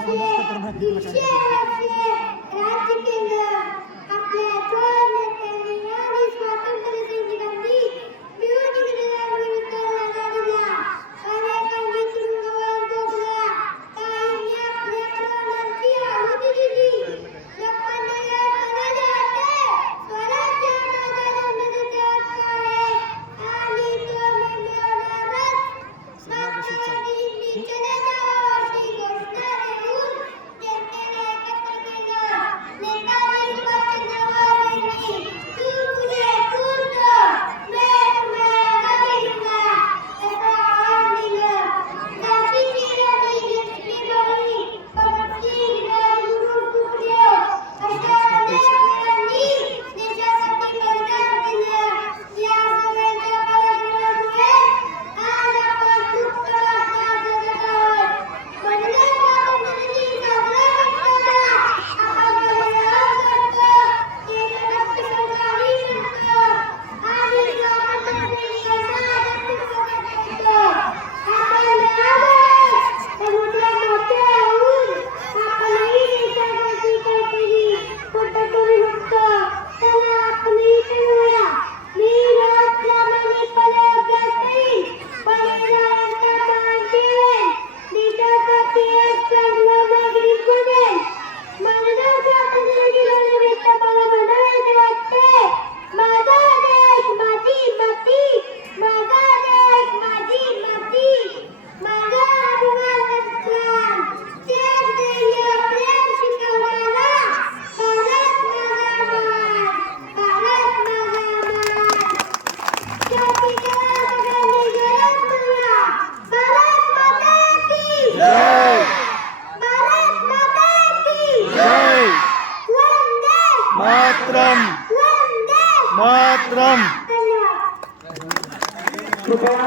Hadi, hadi, hadi. मात्रम। मात्रम। कृपया